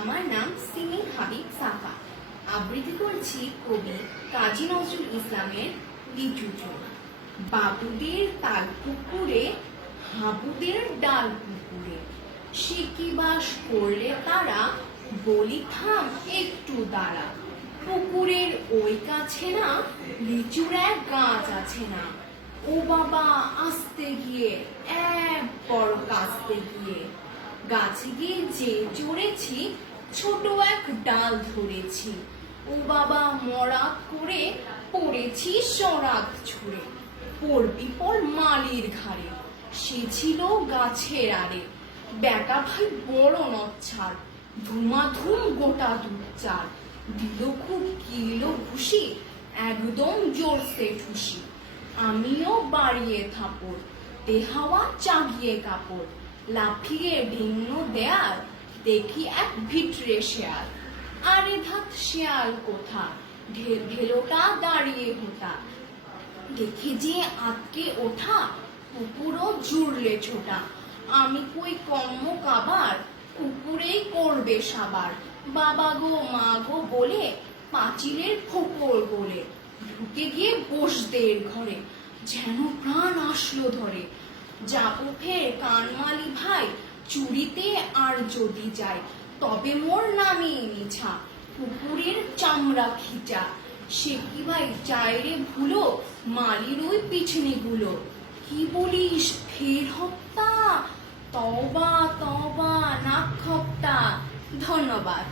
আমার নাম সিমি হাবিব সাফা। আবৃত্তি করছি কবি কাজী নজরুল ইসলামের লিচু চোরা। বাবুদের তাল পুকুরে, হাবুদের ডাল পুকুরে, সে কি বাস করলে তারা, বলি থাম একটু দাঁড়া। পুকুরের ওই কাছে না লিচুর এক গাছ আছে না, ও বাবা আসতে গিয়ে এক বড় কাস্তে গিয়ে, গাছে গিয়ে যে চড়েছি ছোট এক ডাল ধরেছি, ও বাবা মরাত করে পড়েছি সরাত ছুঁড়ে। পড়বি পর মালির ঘাড়ে, সে ছিল গাছের আড়ে, বেটা ভাই বড় নচ্ছার, ধুমাধুম গোটা দুধ চার, দিল খুব কিলো ঘুষি, একদম জোরসে ঠুসি। আমিও বাড়িয়ে থাপড়, দেহাওয়া চাগিয়ে কাপড়, লাফিয়ে ভিন্ন দেয়াল, দেখি এক ভিটরে শেয়াল। আরে ধাত শেয়াল কোথা, ভেলোটা দাঁড়িয়ে হোতা, দেখে যে আটকে ওঠা, কুকুরও জুড়লে ছোটা। আমি কই কম্ম কাবার, কুকুরেই করবে সাবার, বাবা গো মা গো বলে পাঁচিলের ফোকর বলে, ঢুকে গিয়ে বসদের ঘরে, যেন প্রাণ আসলো ধরে। যাবো ফের কানমালি ভাই, চুরিতে আর যদি যাই, তবে মোর নামে মিছা, কুকুরের চামড়া খিচা। সে কি ভাই চায় রে ভুলো, মালির ওই পিছনে গুলো, কি বলিস ফের হত্যা, তওবা তওবা নাক খপ্তা। ধন্যবাদ।